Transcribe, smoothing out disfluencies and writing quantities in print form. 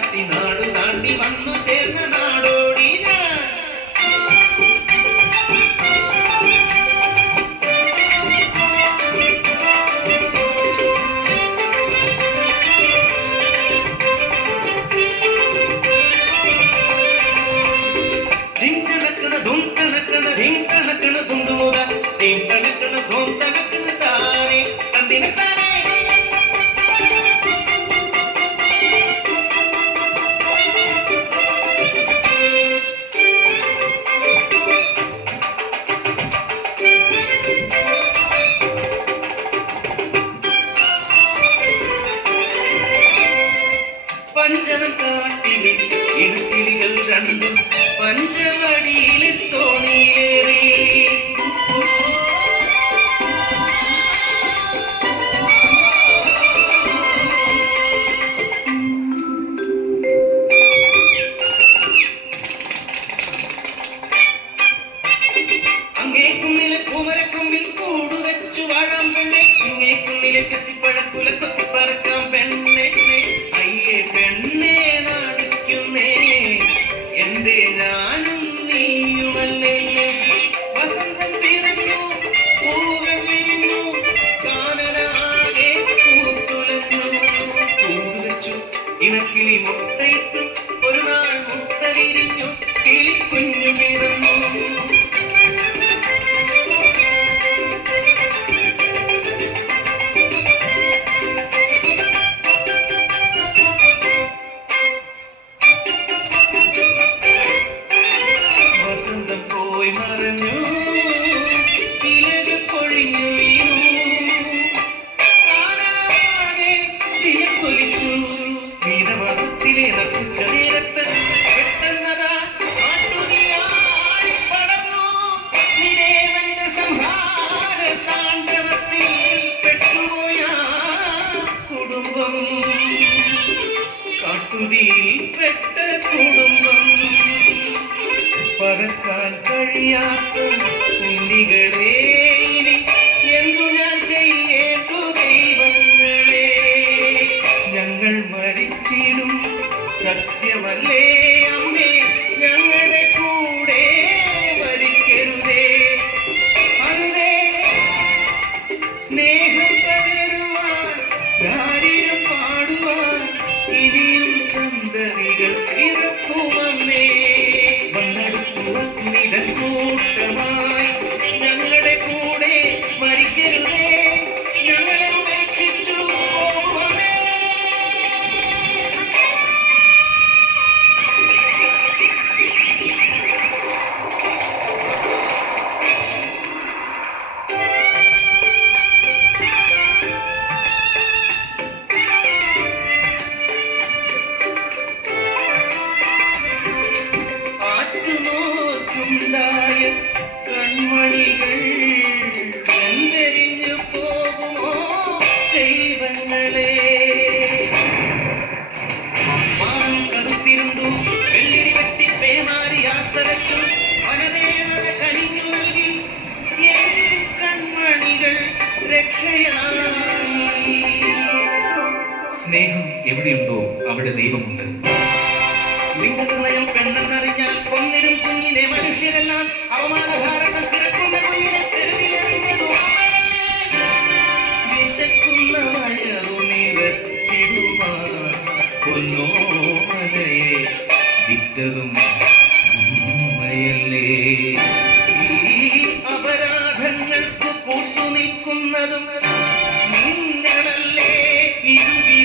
കാട്ടി നാടു താണ്ടി വന്നു ചേർന്ന നാടോടി ഞാൻ. ജിഞ്ചണക്കണ ധും കണക്കണ ധിം കണക്കണ ധുണ്ടുമുട ധിം കണക്കണ ധോം ചണക്കണ താനെ തന്തിന താനെ. പഞ്ചവൻ കാട്ടിലെ ഇണക്കിളികൾ രണ്ടും പഞ്ചവടിയിലെ തോണിയേറി. അങ്ങേ കുന്നിലെ പൂമരക്കൊമ്പിൽ കൂടുവെച്ചു വാഴാം പെണ്ണെ, ഇങ്ങേ കുന്നിലെ ചത്തിപ്പഴക്കുല കൊത്തിപ്പറക്കാം പെണ്ണെ. അയ്യേ പെണ്ണെ നാണിക്കുന്നേ എന്റെ ഞാനും നീയുമല്ലേ. വസന്തം പിറന്നു പൂകൾ വിരിഞ്ഞു കാനനാകെ പൂത്തുലഞ്ഞു. കൂടുവെച്ചു ഇണക്കിളി മുട്ടയിട്ടു ഒരു നാൾ മുട്ട വിരിഞ്ഞു കിളിക്കുഞ്ഞു പിറന്നു. മറഞ്ഞു ഇലകൾ പൊഴിഞ്ഞു വീണു കാനനാകെ തീയൊലിച്ചു. മീനമാസത്തിലെ നട്ടുച്ച നേരത്ത് പെട്ടെന്നതാ കാട്ടുതീയാടിപ്പടർന്നു. നിദേവന്റെ സംഹാര താണ്ഡവത്തിൽ പെട്ടുപോയ കുടുംബം, കാട്ടുതീയിൽ പെട്ട കുടുംബം. പറക്കാൻ കഴിയാത്ത ഉണ്ണികളെ ഇനി എന്തു ഞാൻ ചെയ്യേണ്ടു ദൈവങ്ങളെ. ഞങ്ങൾ മരിച്ചിടും സത്യമല്ലേ അമ്മേ, ഞങ്ങളുടെ കൂടെ മരിക്കരുതേ. അരുതേ സ്നേഹം പകരുവാൻ ദാരിദ്ര്യം പാടുവാൻ ഇനിയും സന്തതികൾ പിറക്കുമന്നേ. കൂട്ടമായി ഞങ്ങളുടെ കൂടെ മരിക്കരുതേ, ഞങ്ങളെ ഉപേക്ഷിച്ചു പോകുമേ. ആറ്റുനോർക്കുണ്ടായ കൺമണികൾ എന്തെരിഞ്ഞു പോകുമോ ദൈവങ്ങളെ. കറുത്തിരുന്നു വെള്ളിടി വെട്ടി പേമാരി യാത്രച്ചു വനദേവത കനിഞ്ഞു നൽകി എൻ കൺമണികൾ രക്ഷയായി. സ്നേഹം എവിടെയുണ്ടോ അവിടെ ദൈവമുണ്ട്. ലിംഗനിർണയം പെണ്ണെന്നറിഞ്ഞാൽ കൊന്നിടും കുഞ്ഞിനെ മനുഷ്യരെല്ലാം അവമാനഭാരതം കിടക്കുന്ന കുഞ്ഞിനെ തെരുവിലെറിഞ്ഞതു വിശക്കുന്ന വയറു നിറച്ചിടുവാൻ പൊന്നോമലയെ വിറ്റതും അമ്മയല്ലേ. ഈ അപരാധങ്ങൾക്ക് കൂട്ടുനിൽക്കുന്നതും നിങ്ങളല്ലേ. ഇരുവി